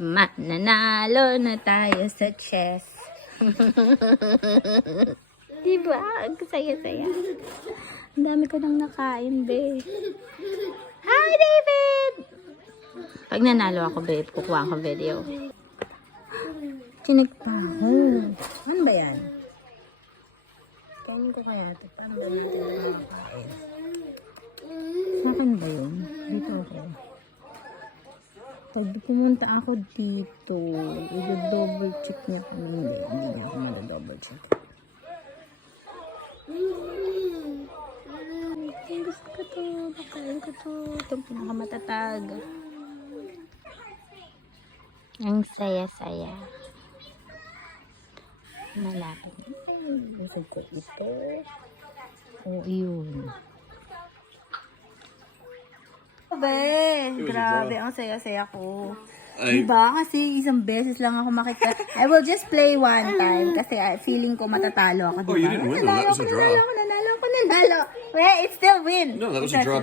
Mananalo na tayo sa chess. Diba? Ang saya-saya. Ang dami ko nang nakain, babe. Hi, David! Pag nanalo ako, babe, kukuha ko video. Chinikpaho. Ano ba yan? Kainin ko kaya ito. Paano ba natin makakain? Sa akin ba yun? Dito ako. Pag pumunta ako dito, i-double check niya kung hindi. Hindi niya ako ma-double check. Gusto ko to. Nakain ko to. Itong pinakamatatag. Ang saya-saya. Malapit. Gusto ko ito. Oo, yun. Be, grabe, ang saya-saya ko. Diba? Kasi isang beses lang ako makita. I will just play one time kasi feeling ko matatalo ako. Diba? Oh, you didn't win though. That was a draw. Nanalo. Well, it's still win. No, that was a draw.